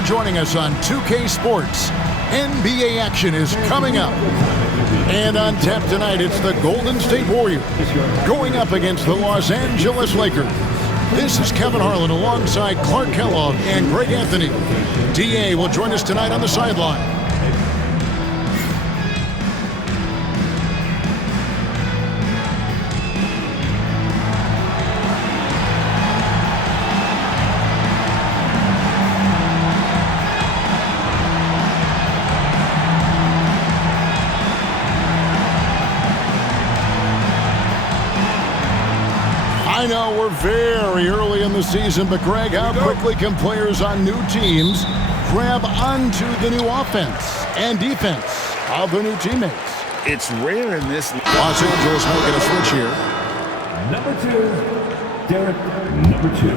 for joining us on 2K Sports. NBA action is coming up. And on tap tonight, it's the Golden State Warriors going up against the Los Angeles Lakers. This is Kevin Harlan alongside Clark Kellogg and Greg Anthony. DA will join us tonight on the sideline. I know we're very early in the season, but Greg, how quickly can players on new teams grab onto the new offense and defense of the new teammates? It's rare in this. Los Angeles making a switch here. Number 2, Derek, number 2.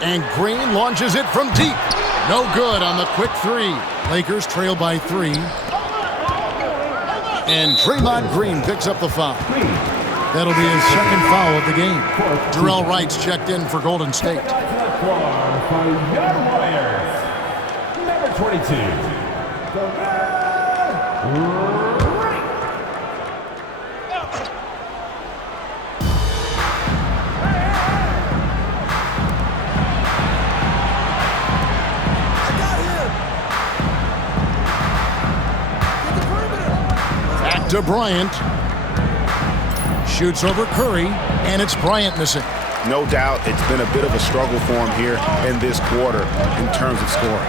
And Green launches it from deep. No good on the quick three. Lakers trail by 3. And Draymond Green picks up the foul. That'll be his second foul of the game. Jarrell Wright's checked in for Golden State. Number 22. To Bryant. Shoots over Curry, and it's Bryant missing. No doubt it's been a bit of a struggle for him here in this quarter in terms of scoring.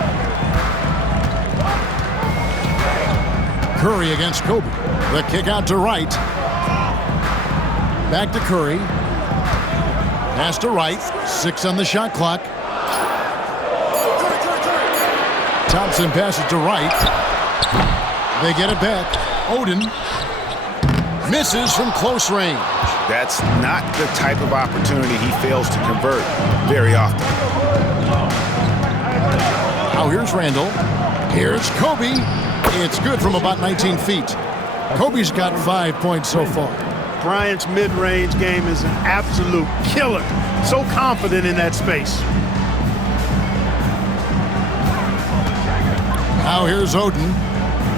Curry against Kobe. The kick out to Wright. Back to Curry. Pass to Wright. 6 on the shot clock. Thompson passes to Wright. They get it back. Oden misses from close range. That's not the type of opportunity he fails to convert very often. Now here's Randall. Here's Kobe. It's good from about 19 feet. Kobe's got 5 points so far. Bryant's mid-range game is an absolute killer. So confident in that space. Now here's Oden.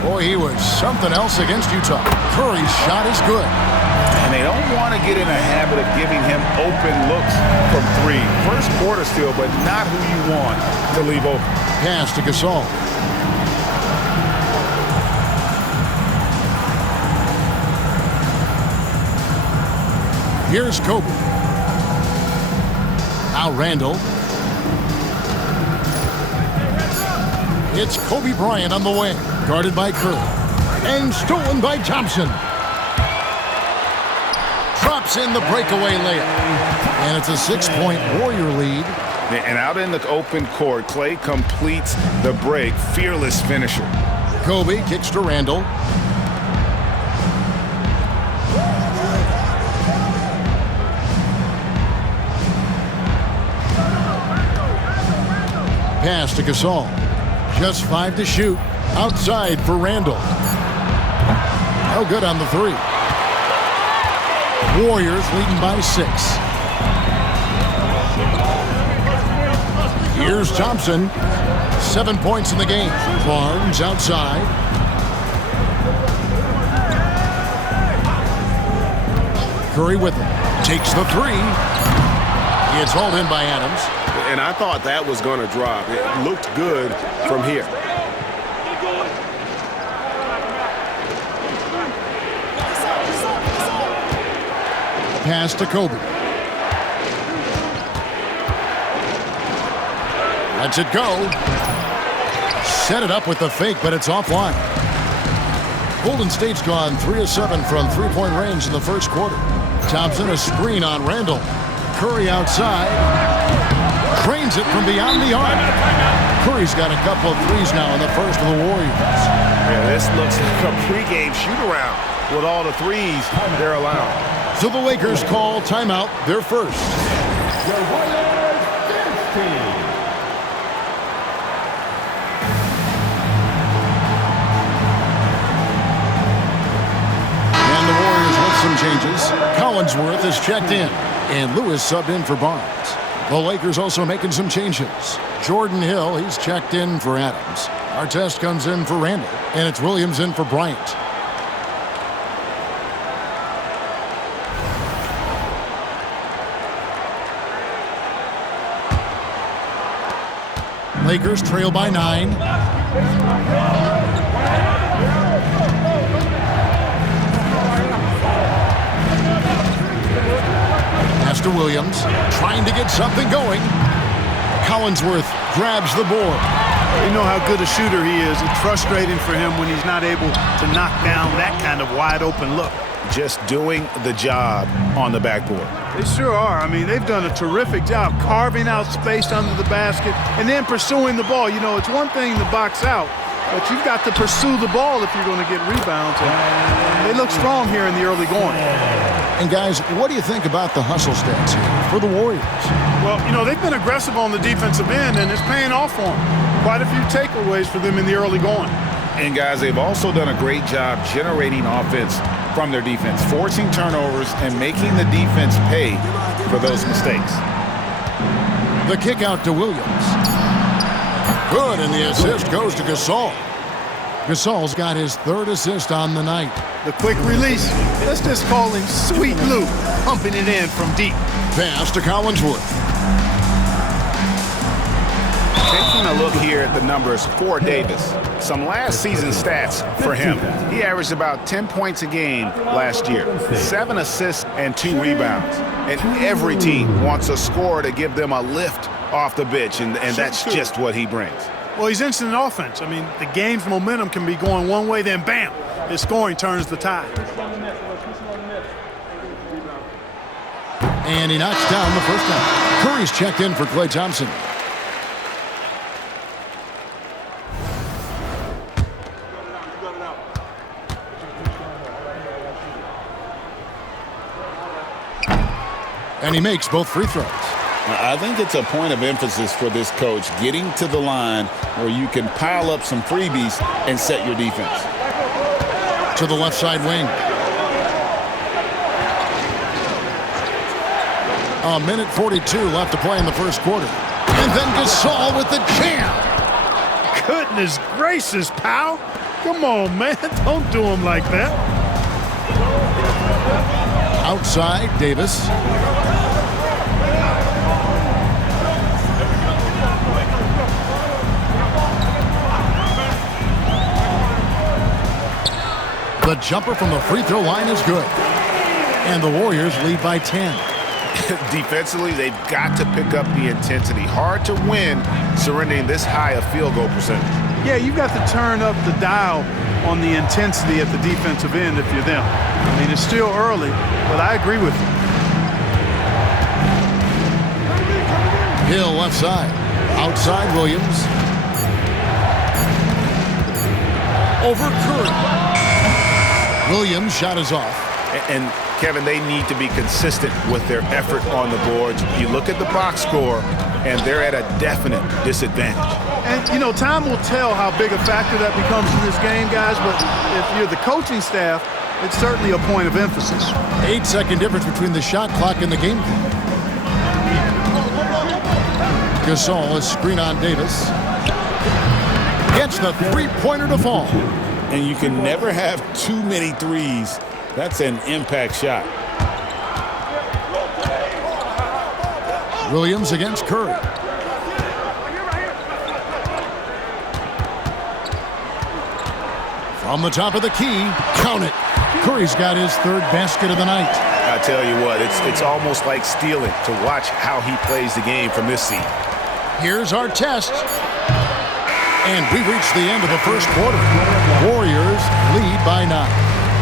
Boy, he was something else against Utah. Curry's shot is good. And they don't want to get in a habit of giving him open looks from 3. First quarter still, but not who you want to leave open. Pass to Gasol. Here's Kobe. Now Randall. It's Kobe Bryant on the wing, guarded by Curry. And stolen by Thompson. Drops in the breakaway layup. And it's a 6-point Warrior lead. And out in the open court, Klay completes the break. Fearless finisher. Kobe kicks to Randall. Pass to Gasol. Just 5 to shoot. Outside for Randall. No good on the 3. Warriors leading by 6. Here's Thompson. 7 points in the game. Barnes outside. Curry with him. Takes the 3. It's hauled in by Adams. And I thought that was going to drop. It looked good from here. Pass to Kobe. Lets it go. Set it up with the fake, but it's offline. Golden State's gone 3 of 7 from three-point range in the first quarter. Thompson a screen on Randall. Curry outside. Drains it from beyond the arc. Curry's got a couple of threes now in the first of the Warriors. Yeah, this looks like a pregame shoot-around with all the threes they're allowing. So the Lakers call timeout, their first. The Warriors dance team. And the Warriors with some changes. Collinsworth is checked in. And Lewis subbed in for Barnes. The Lakers also making some changes. Jordan Hill, he's checked in for Adams. Artest comes in for Randall. And it's Williams in for Bryant. Lakers trail by 9. Pass to Williams, trying to get something going. Collinsworth grabs the board. You know how good a shooter he is. It's frustrating for him when he's not able to knock down that kind of wide-open look. Just doing the job on the backboard. They sure are. I mean, they've done a terrific job carving out space under the basket and then pursuing the ball. You know, it's one thing to box out, but you've got to pursue the ball if you're going to get rebounds. And they look strong here in the early going. And guys, what do you think about the hustle stats here for the Warriors? Well, you know, they've been aggressive on the defensive end, and it's paying off for them. Quite a few takeaways for them in the early going. And guys, they've also done a great job generating offense from their defense, forcing turnovers and making the defense pay for those mistakes. The kick out to Williams. Good, and the assist goes to Gasol. Gasol's got his 3rd assist on the night. The quick release, let's just call him Sweet Lou, pumping it in from deep. Pass to Collinsworth. Taking a look here at the numbers for Davis. Some last season stats for him. He averaged about 10 points a game last year, 7 assists and 2 rebounds. And every team wants a scorer to give them a lift off the bench, and that's just what he brings. Well, he's instant offense. I mean, the game's momentum can be going one way, then bam, his scoring turns the tide. And he knocks down the first one. Curry's checked in for Klay Thompson. And he makes both free throws. I think it's a point of emphasis for this coach, getting to the line where you can pile up some freebies and set your defense. To the left side wing. A minute 42 left to play in the first quarter. And then Gasol with the jam. Goodness gracious, pal. Come on, man. Don't do him like that. Outside, Davis. The jumper from the free throw line is good. And the Warriors lead by 10. Defensively, they've got to pick up the intensity. Hard to win surrendering this high a field goal percentage. Yeah, you've got to turn up the dial on the intensity at the defensive end if you're them. I mean, it's still early, but I agree with you. Hill left side. Outside, Williams. Over Curry. Williams' shot is off. And Kevin, they need to be consistent with their effort on the boards. You look at the box score, and they're at a definite disadvantage. And, you know, time will tell how big a factor that becomes in this game, guys, but if you're the coaching staff, it's certainly a point of emphasis. 8-second difference between the shot clock and the game clock. Gasol is screen on Davis. Gets the three-pointer to fall. And you can never have too many threes. That's an impact shot. Williams against Curry. From the top of the key, count it. Curry's got his 3rd basket of the night. I tell you what, it's almost like stealing to watch how he plays the game from this seat. Here's our test. And we've reached the end of the first quarter. Warriors lead by 9.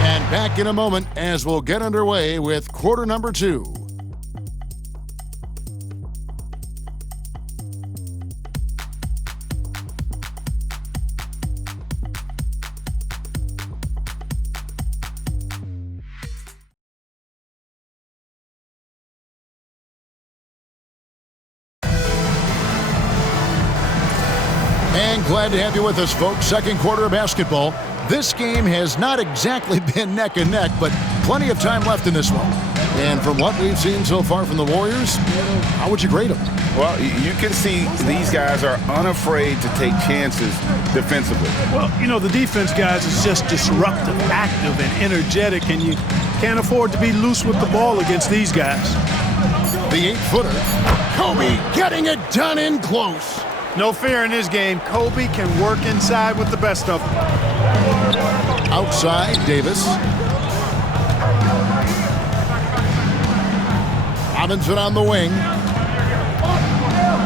And back in a moment as we'll get underway with quarter number 2. And glad to have you with us, folks. Second quarter of basketball. This game has not exactly been neck and neck, but Plenty of time left in this one. And from what we've seen so far from the Warriors, how would you grade them? Well, you can see these guys are unafraid to take chances defensively. Well, the defense, guys, is just disruptive, active, and energetic, and you can't afford to be loose with the ball against these guys. The 8-footer, Kobe getting it done in close. No fear in this game. Kobe can work inside with the best of them. Outside, Davis. Robinson on the wing.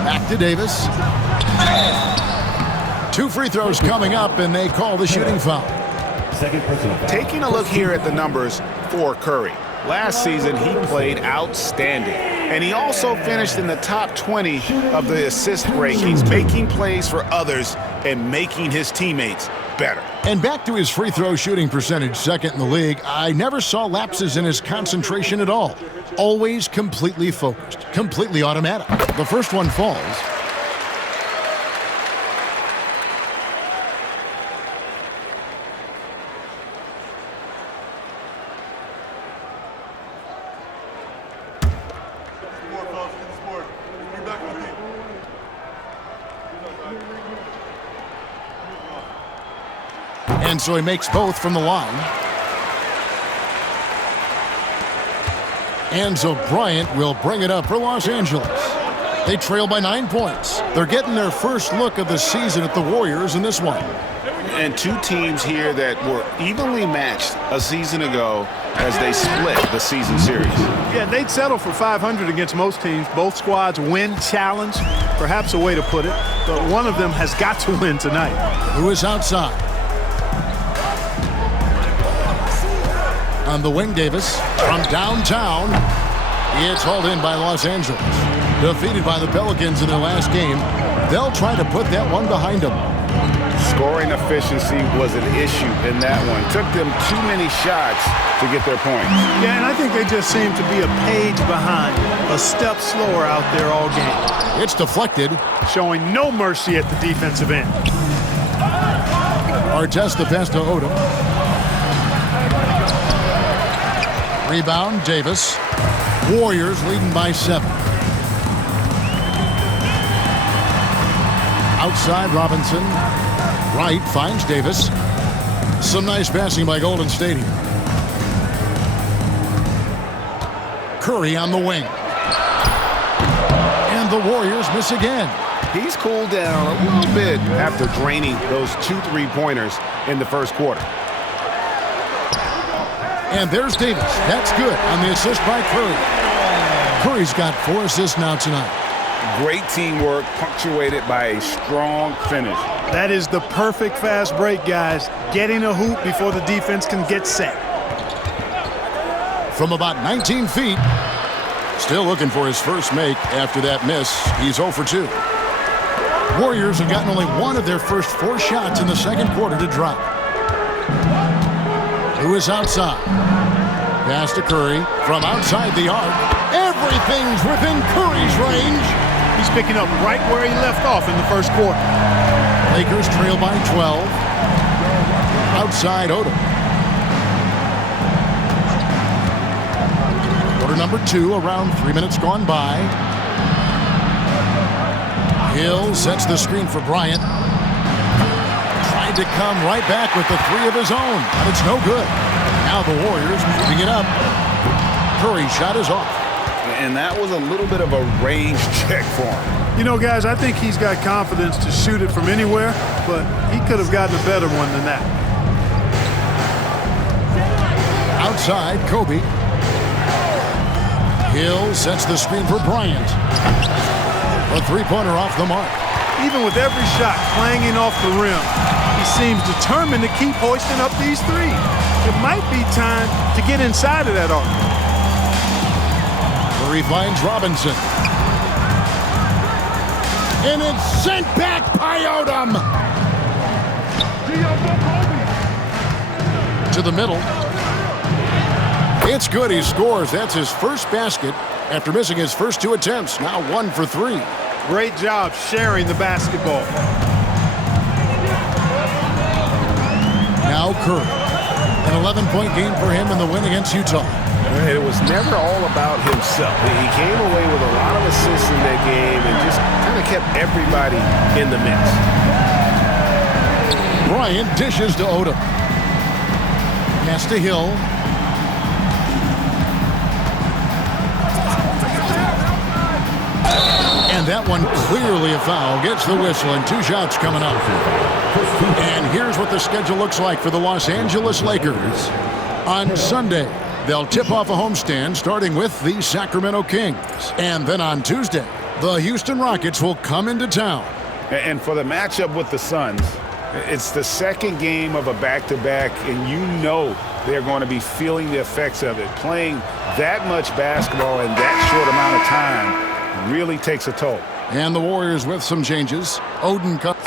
Back to Davis. 2 free throws coming up, and they call the shooting foul. Taking a look here at the numbers for Curry. Last season, he played outstanding. And he also finished in the top 20 of the assist rankings, making plays for others and making his teammates better. And back to his free throw shooting percentage, second in the league. I never saw lapses in his concentration at all. Always completely focused, completely automatic. The first one falls. And so he makes both from the line. And so Bryant will bring it up for Los Angeles. They trail by 9 points. They're getting their first look of the season at the Warriors in this one. And 2 teams here that were evenly matched a season ago as they split the season series. Yeah, they'd settle for 500 against most teams. Both squads win challenge, perhaps a way to put it. But one of them has got to win tonight. Who is outside? On the wing, Davis from downtown. It's hauled in by Los Angeles. Defeated by the Pelicans in their last game. They'll try to put that one behind them. Scoring efficiency was an issue in that one. Took them too many shots to get their points. Yeah, and I think they just seem to be a page behind, a step slower out there all game. It's deflected. Showing no mercy at the defensive end. Artest the pass to Odom. Rebound, Davis. Warriors leading by 7. Outside, Robinson. Wright finds Davis. Some nice passing by Golden State here. Curry on the wing. And the Warriors miss again. He's cooled down a little bit after draining those 2 3-pointers in the first quarter. And there's Davis. That's good on the assist by Curry. Curry's got 4 assists now tonight. Great teamwork punctuated by a strong finish. That is the perfect fast break, guys. Getting a hoop before the defense can get set. From about 19 feet. Still looking for his first make after that miss. He's 0 for 2. Warriors have gotten only 1 of their first 4 shots in the second quarter to drop. Who is outside? Pass to Curry from outside the arc. Everything's within Curry's range. He's picking up right where he left off in the first quarter. Lakers trail by 12. Outside Odom. Quarter number 2, around 3 minutes gone by. Hill sets the screen for Bryant. Tried to come right back with the 3 of his own, but it's no good. Now the Warriors moving it up. Curry's shot is off. And that was a little bit of a range check for him. You know, guys, I think he's got confidence to shoot it from anywhere, but he could have gotten a better one than that. Outside, Kobe. Hill sets the screen for Bryant. A 3-pointer off the mark. Even with every shot clanging off the rim, he seems determined to keep hoisting up these 3. It might be time to get inside of that arc. Curry finds Robinson. And it's sent back by Odom. To the middle. It's good. He scores. That's his first basket after missing his first 2 attempts. Now 1 for 3. Great job sharing the basketball. Now Curry. And An 11-point game for him in the win against Utah. It was never all about himself. He came away with a lot of assists in that game and just kind of kept everybody in the mix. Bryant dishes to Odom. Pass to Hill. And that one clearly a foul. Gets the whistle and 2 shots coming up. And here's what the schedule looks like for the Los Angeles Lakers. On Sunday, they'll tip off a homestand starting with the Sacramento Kings. And then on Tuesday, the Houston Rockets will come into town. And for the matchup with the Suns, it's the second game of a back-to-back, and you know they're going to be feeling the effects of it. Playing that much basketball in that short amount of time really takes a toll. And the Warriors with some changes. Odom comes.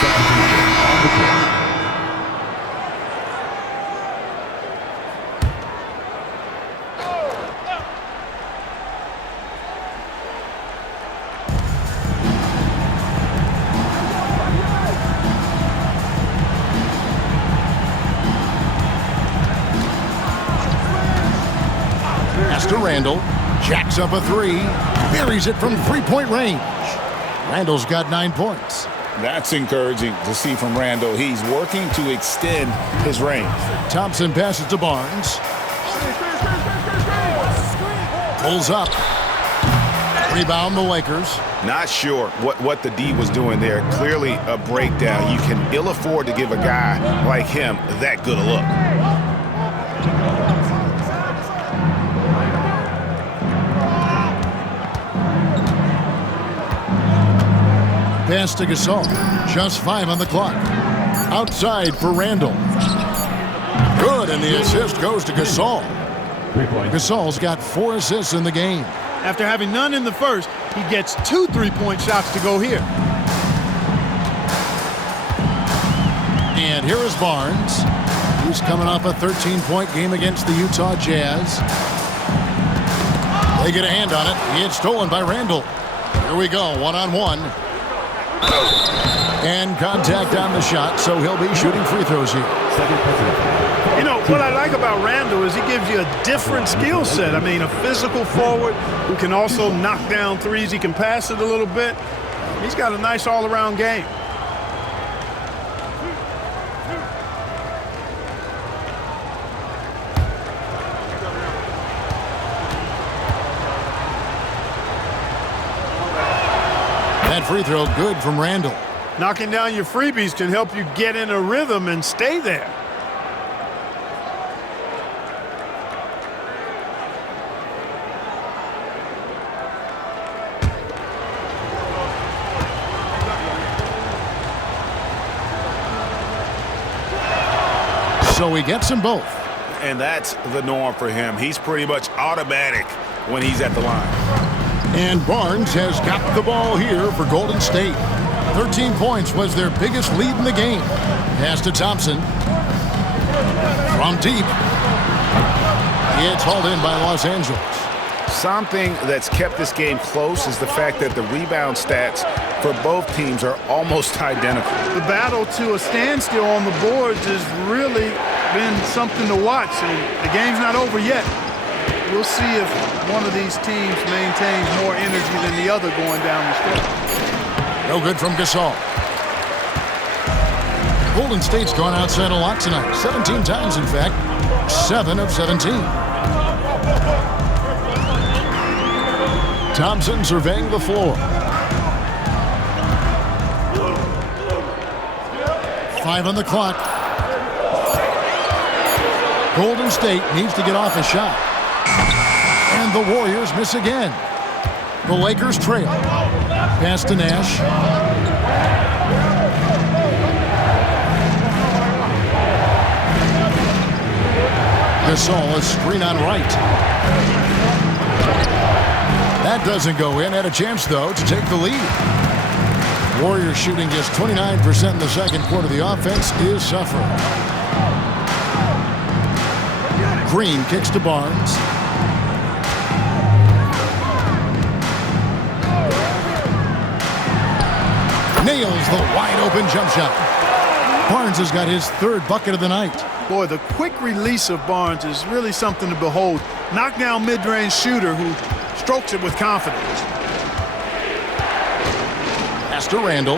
To Randall, jacks up a 3, buries it from 3-point range. Randall's got 9 points. That's encouraging to see from Randall. He's working to extend his range. Thompson passes to Barnes. Pulls up. Rebound the Lakers. Not sure what the D was doing there. Clearly a breakdown. You can ill afford to give a guy like him that good a look. Pass to Gasol. Just 5 on the clock. Outside for Randall. Good, and the assist goes to Gasol. Gasol's got 4 assists in the game. After having none in the first, he gets 2 3-point shots to go here. And here is Barnes. He's coming off a 13-point game against the Utah Jazz. They get a hand on it. It's stolen by Randall. Here we go, one-on-one. And contact on the shot, so he'll be shooting free throws here. You know, what I like about Randall is he gives you a different skill set. I mean, a physical forward who can also knock down threes. He can pass it a little bit. He's got a nice all-around game. That free throw good from Randall. Knocking down your freebies can help you get in a rhythm and stay there. So he gets them both. And that's the norm for him. He's pretty much automatic when he's at the line. And Barnes has got the ball here for Golden State. 13 points was their biggest lead in the game. Pass to Thompson. From deep. It's hauled in by Los Angeles. Something that's kept this game close is the fact that the rebound stats for both teams are almost identical. The battle to a standstill on the boards has really been something to watch, and the game's not over yet. We'll see if one of these teams maintains more energy than the other going down the stretch. No good from Gasol. Golden State's gone outside a lot tonight. 17 times, in fact. 7 of 17. Thompson surveying the floor. 5 on the clock. Golden State needs to get off a shot. And the Warriors miss again. The Lakers trail. Pass to Nash. Gasol, a screen on right. That doesn't go in. Had a chance, though, to take the lead. Warriors shooting just 29% in the second quarter. The offense is suffering. Green kicks to Barnes. Nails the wide-open jump shot. Barnes has got his 3rd bucket of the night. Boy, the quick release of Barnes is really something to behold. Knockdown mid-range shooter who strokes it with confidence. Pass to Randall.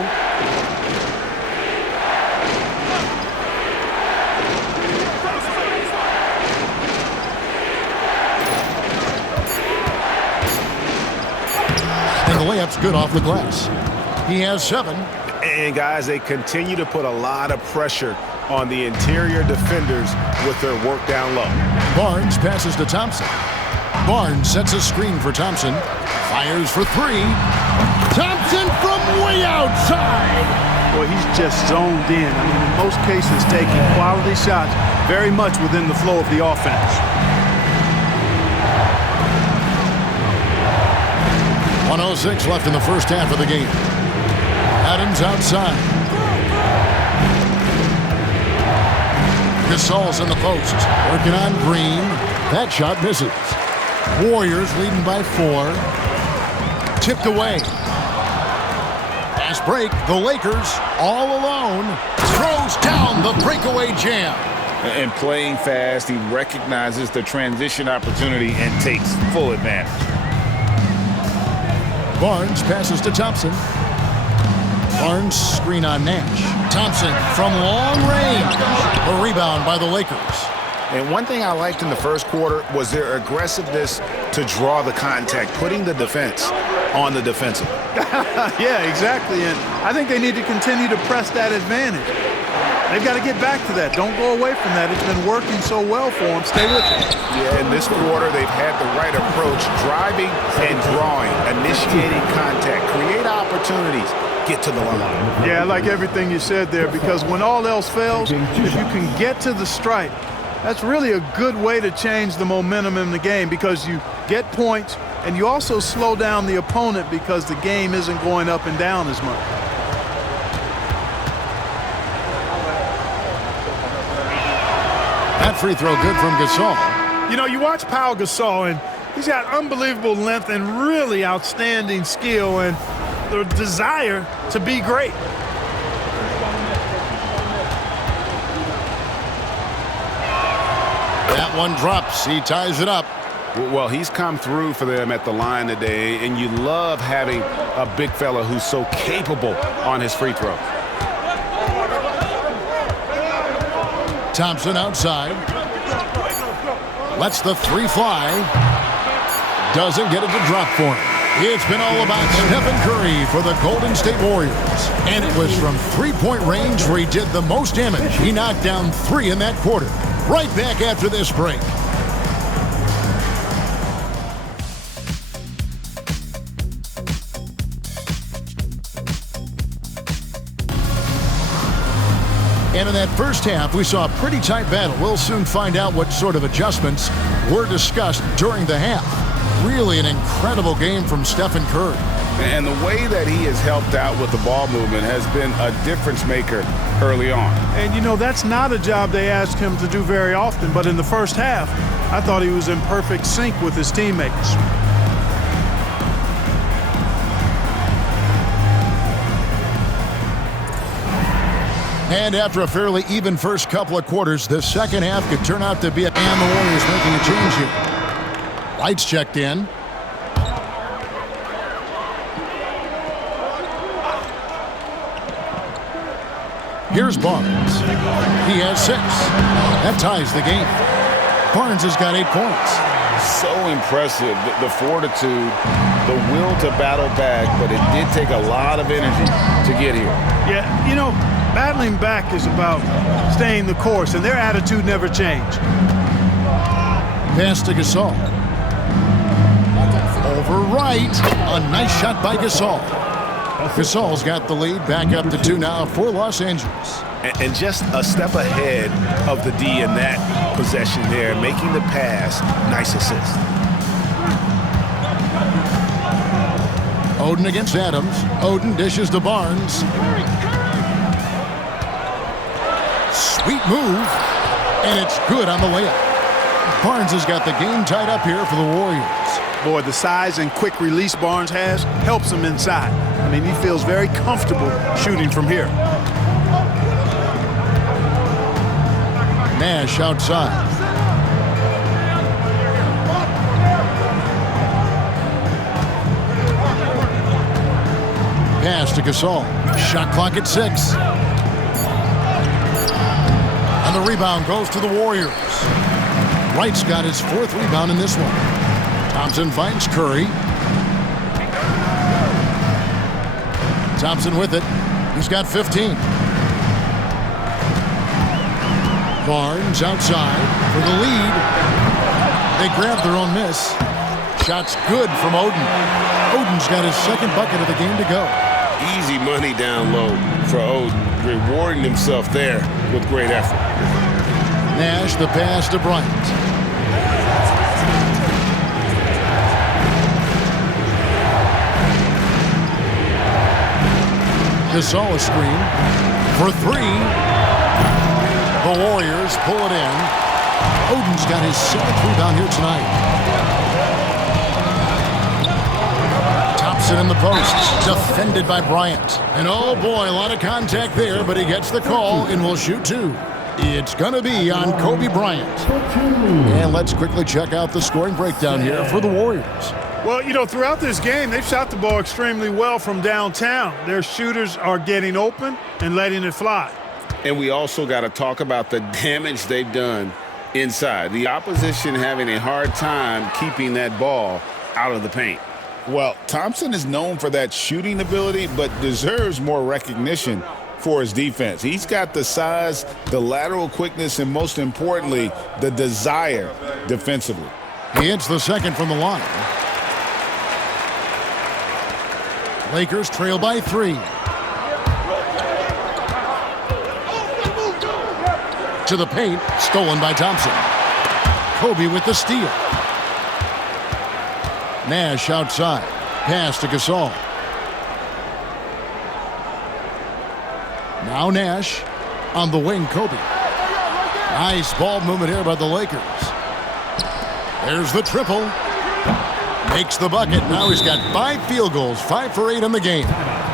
And the layup's good off the glass. He has 7. And guys, they continue to put a lot of pressure on the interior defenders with their work down low. Barnes passes to Thompson. Barnes sets a screen for Thompson. Fires for 3. Thompson from way outside. Boy, he's just zoned in. I mean, in most cases, taking quality shots very much within the flow of the offense. 1:06 left in the first half of the game. Adams outside. Gasol's in the post. Working on Green. That shot misses. Warriors leading by 4. Tipped away. Fast break. The Lakers all alone. Throws down the breakaway jam. And playing fast, he recognizes the transition opportunity and takes full advantage. Barnes passes to Thompson. Barnes screen on Nash. Thompson from long range. A rebound by the Lakers. And one thing I liked in the first quarter was their aggressiveness to draw the contact, putting the defense on the defensive. Yeah, exactly. And I think they need to continue to press that advantage. They've got to get back to that. Don't go away from that. It's been working so well for them. Stay with it. Yeah, in this quarter, they've had the right approach, driving and drawing, initiating contact, create opportunities, get to the line. Yeah, I like everything you said there, because when all else fails, if you can get to the stripe, that's really a good way to change the momentum in the game, because you get points and you also slow down the opponent because the game isn't going up and down as much. That free throw good from Gasol. You know, you watch Pau Gasol, and he's got unbelievable length and really outstanding skill and the desire to be great. That one drops. He ties it up. Well, he's come through for them at the line today, and you love having a big fella who's so capable on his free throw. Thompson outside. Lets the 3 fly. Doesn't get it to drop for him. It's been all about Stephen Curry for the Golden State Warriors. And it was from three-point range where he did the most damage. He knocked down 3 in that quarter. Right back after this break. And in that first half, we saw a pretty tight battle. We'll soon find out what sort of adjustments were discussed during the half. Really an incredible game from Stephen Curry. And the way that he has helped out with the ball movement has been a difference maker early on. And, you know, that's not a job they ask him to do very often. But in the first half, I thought he was in perfect sync with his teammates. And after a fairly even first couple of quarters, the second half could turn out to be and the Warriors making a change here. Lights checked in. Here's Barnes. He has 6. That ties the game. Barnes has got 8 points. So impressive, the fortitude, the will to battle back, but it did take a lot of energy to get here. Yeah, you know, battling back is about staying the course, and their attitude never changed. Pass to Gasol. Over right. A nice shot by Gasol. Gasol's got the lead. Back up to 2 now for Los Angeles. And just a step ahead of the D in that possession there, making the pass. Nice assist. Oden against Adams. Oden dishes to Barnes. Sweet move. And it's good on the layup. Barnes has got the game tied up here for the Warriors. Boy, the size and quick release Barnes has helps him inside. I mean, he feels very comfortable shooting from here. Nash outside. Pass to Gasol. Shot clock at 6. And the rebound goes to the Warriors. Wright's got his 4th rebound in this one. Thompson finds Curry. Thompson with it. He's got 15. Barnes outside for the lead. They grab their own miss. Shot's good from Oden. Oden's got his 2nd bucket of the game to go. Easy money down low for Oden, rewarding himself there with great effort. Nash the pass to Bryant. Gasol a screen for 3. The Warriors pull it in. Oden's got his 7th rebound here tonight. Thompson in the post, defended by Bryant. And oh boy, a lot of contact there, but he gets the call and will shoot 2. It's going to be on Kobe Bryant. And let's quickly check out the scoring breakdown here for the Warriors. Well, you know, throughout this game, they've shot the ball extremely well from downtown. Their shooters are getting open and letting it fly. And we also got to talk about the damage they've done inside. The opposition having a hard time keeping that ball out of the paint. Well, Thompson is known for that shooting ability, but deserves more recognition for his defense. He's got the size, the lateral quickness, and most importantly, the desire defensively. He hits the 2nd from the line. Lakers trail by 3. To the paint, stolen by Thompson. Kobe with the steal. Nash outside. Pass to Gasol. Now Nash on the wing, Kobe. Nice ball movement here by the Lakers. There's the triple. Makes the bucket. Now he's got 5 field goals, 5 for 8 in the game.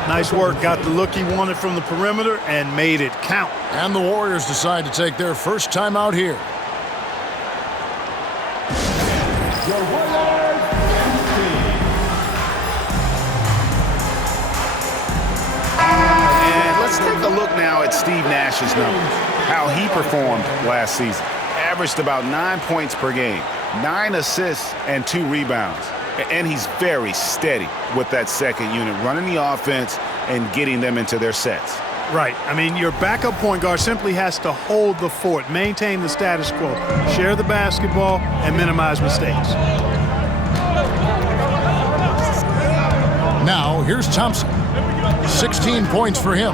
Nice work. Got the look he wanted from the perimeter and made it count. And the Warriors decide to take their first time out here. Your Warriors team. And let's take a look now at Steve Nash's numbers, how he performed last season. Averaged about 9 points per game, 9 assists, and 2 rebounds. And he's very steady with that second unit, running the offense and getting them into their sets. Right. I mean, your backup point guard simply has to hold the fort, maintain the status quo, share the basketball, and minimize mistakes. Now, here's Thompson. 16 points for him.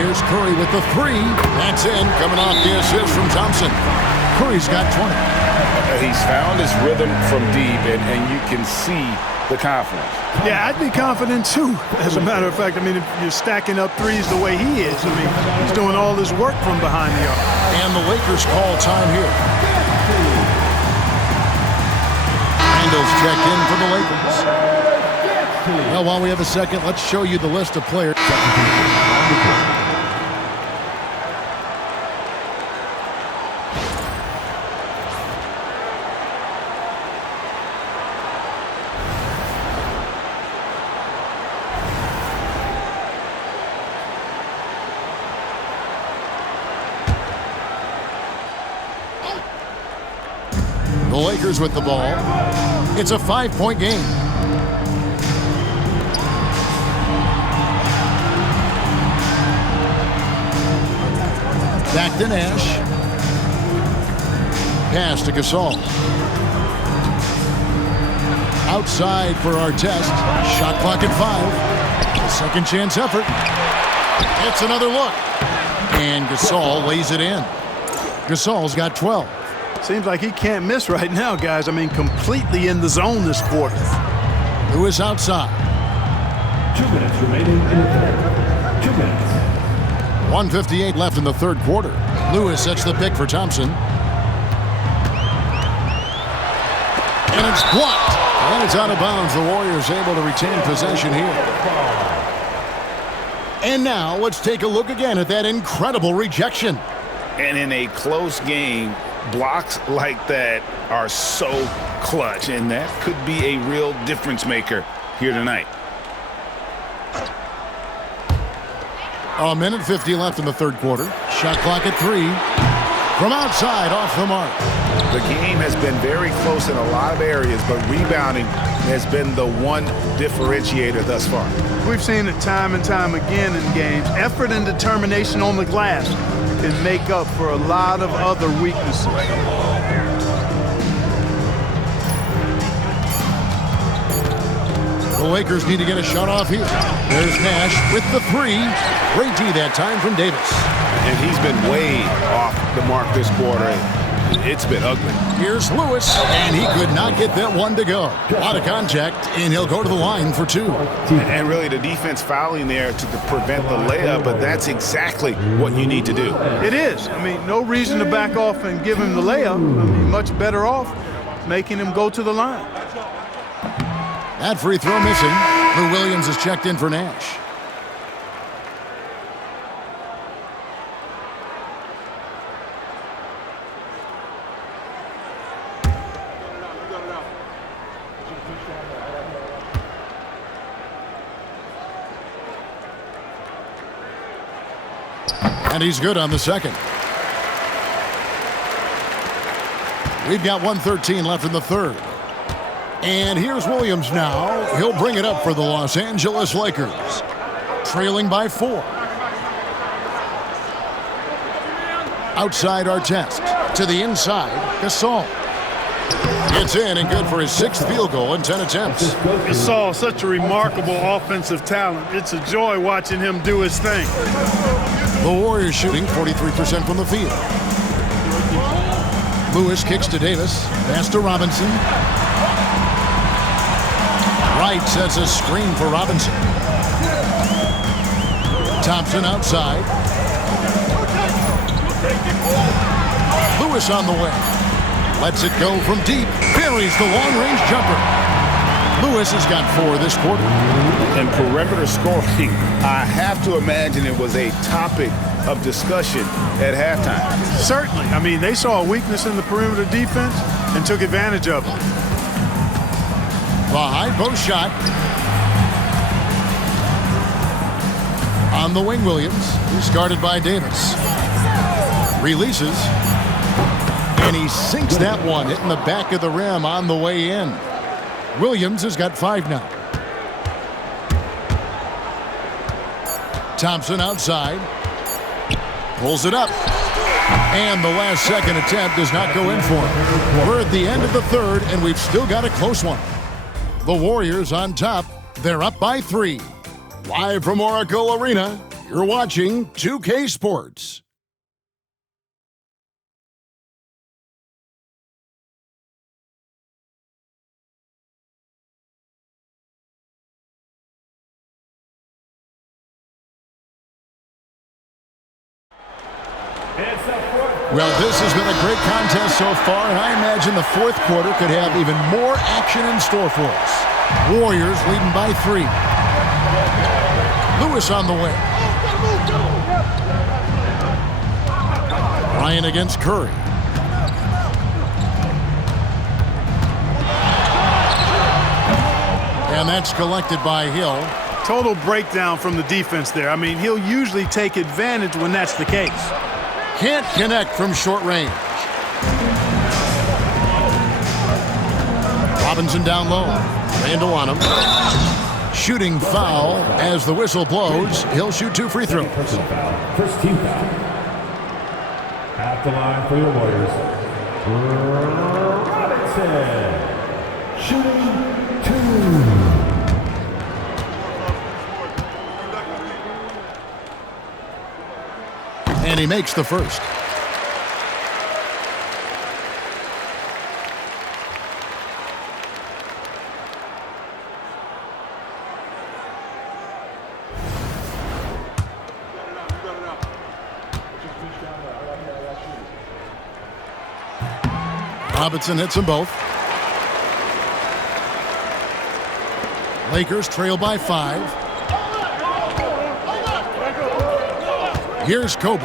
Here's Curry with the 3. That's in, coming off the assist from Thompson. Curry's got 20. He's found his rhythm from deep, and you can see the confidence. Yeah, I'd be confident too, as a matter of fact. I mean, if you're stacking up threes the way he is, I mean, he's doing all this work from behind the arc. And the Lakers call time here. Randall's checked in for the Lakers. Well, while we have a second, let's show you the list of players. The Lakers with the ball. It's a 5-point game. Back to Nash. Pass to Gasol. Outside for Artest. Shot clock at 5. A second chance effort. It's another look. And Gasol lays it in. Gasol's got 12. Seems like he can't miss right now, guys. I mean, completely in the zone this quarter. Lewis outside. 2 minutes remaining in the third. 2 minutes. 1:58 left in the third quarter. Lewis sets the pick for Thompson. And it's blocked. And it's out of bounds. The Warriors able to retain possession here. And now let's take a look again at that incredible rejection. And in a close game, blocks like that are so clutch, and that could be a real difference maker here tonight. A minute 50 left in the third quarter. Shot clock at 3. From outside, off the mark. The game has been very close in a lot of areas, but rebounding has been the one differentiator thus far. We've seen it time and time again in games. Effort and determination on the glass can make up for a lot of other weaknesses. The Lakers need to get a shot off here. There's Nash with the 3. Great D that time from Davis. And he's been way off the mark this quarter. It's been ugly. Here's Lewis, and he could not get that one to go. A lot of contact, and he'll go to the line for 2. And really the defense fouling there to prevent the layup, but that's exactly what you need to do. It is. I mean, no reason to back off and give him the layup. I mean, much better off making him go to the line. That free throw missing. Lou Williams is checked in for Nash. And he's good on the second. We've got 1:13 left in the third. And here's Williams now. He'll bring it up for the Los Angeles Lakers. Trailing by 4. Outside Artest. To the inside, Gasol. It's in and good for his 6th field goal in 10 attempts. Gasol, such a remarkable offensive talent. It's a joy watching him do his thing. The Warriors shooting 43% from the field. Lewis kicks to Davis. Pass to Robinson. Wright sets a screen for Robinson. Thompson outside. Lewis on the way. Lets it go from deep. Buries the long-range jumper. Lewis has got 4 this quarter. And perimeter scoring, I have to imagine it was a topic of discussion at halftime. Certainly. I mean, they saw a weakness in the perimeter defense and took advantage of it. The high post shot. On the wing, Williams. He's guarded by Davis. Releases. And he sinks that one, hitting the back of the rim on the way in. Williams has got 5 now. Thompson outside. Pulls it up. And the last second attempt does not go in for him. We're at the end of the third, and we've still got a close one. The Warriors on top. They're up by 3. Live from Oracle Arena, you're watching 2K Sports. Well, this has been a great contest so far, and I imagine the fourth quarter could have even more action in store for us. Warriors leading by 3. Lewis on the way. Ryan against Curry. And that's collected by Hill. Total breakdown from the defense there. I mean, he'll usually take advantage when that's the case. Can't connect from short range. Robinson down low. Randall on him. Shooting foul as the whistle blows. He'll shoot 2 free throws. First team foul. At the line for your Warriors, Robinson. Shooting 2. And he makes the first. Robinson hits them both. Lakers trail by 5. Here's Kobe.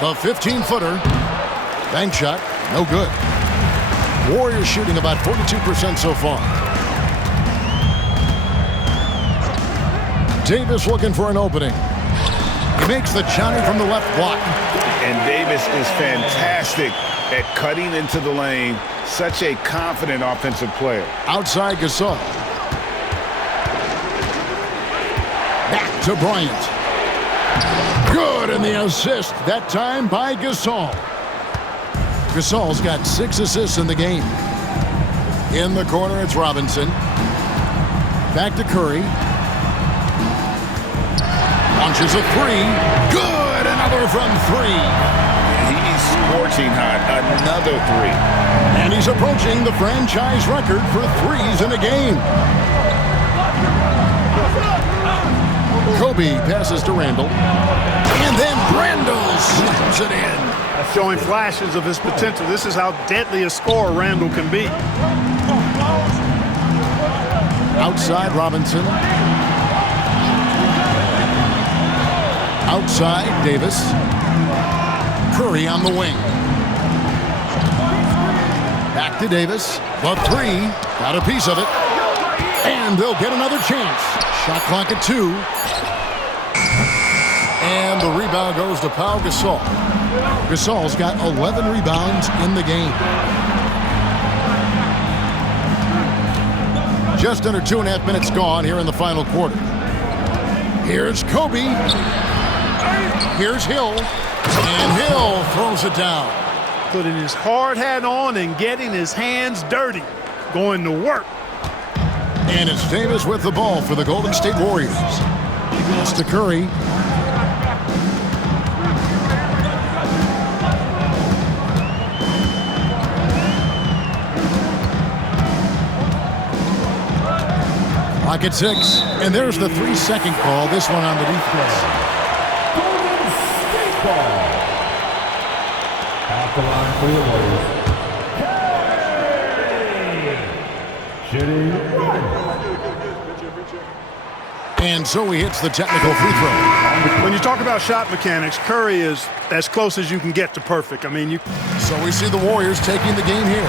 The 15-footer. Bank shot. No good. Warriors shooting about 42% so far. Davis looking for an opening. He makes the Johnny from the left block. And Davis is fantastic at cutting into the lane. Such a confident offensive player. Outside Gasol. Back to Bryant. Good, and the assist that time by Gasol. Gasol's got 6 assists in the game. In the corner, it's Robinson. Back to Curry. Launches a 3. Good, another from 3. He's scorching hot. Another 3. And he's approaching the franchise record for 3s in a game. Kobe passes to Randall. And then Randall slams it in. Showing flashes of his potential. This is how deadly a scorer Randall can be. Outside Robinson. Outside Davis. Curry on the wing. Back to Davis. The 3. Got a piece of it. And they'll get another chance. Shot clock at 2. And the rebound goes to Pau Gasol. Gasol's got 11 rebounds in the game. Just under 2.5 minutes gone here in the final quarter. Here's Kobe. Here's Hill. And Hill throws it down. Putting his hard hat on and getting his hands dirty. Going to work. And it's Davis with the ball for the Golden State Warriors. It's to Curry. Clock at 6. And there's the 3-second call. This one on the defense. Golden State ball. At the line for the Warriors. Shooting. And so he hits the technical free throw. When you talk about shot mechanics, Curry is as close as you can get to perfect. I mean, So we see the Warriors taking the game here.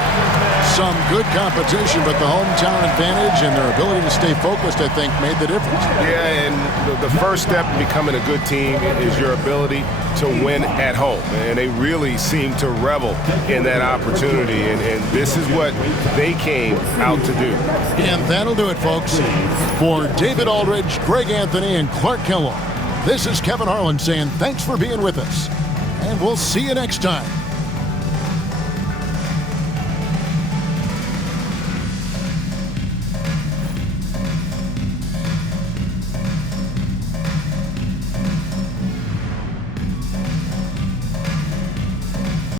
Some good competition, but the hometown advantage and their ability to stay focused, I think, made the difference. Yeah, and the first step in becoming a good team is your ability to win at home. And they really seem to revel in that opportunity. And this is what they came out to do. And that'll do it, folks. For David Aldridge, Greg Anthony, and Clark Kellogg, this is Kevin Harlan saying thanks for being with us. And we'll see you next time.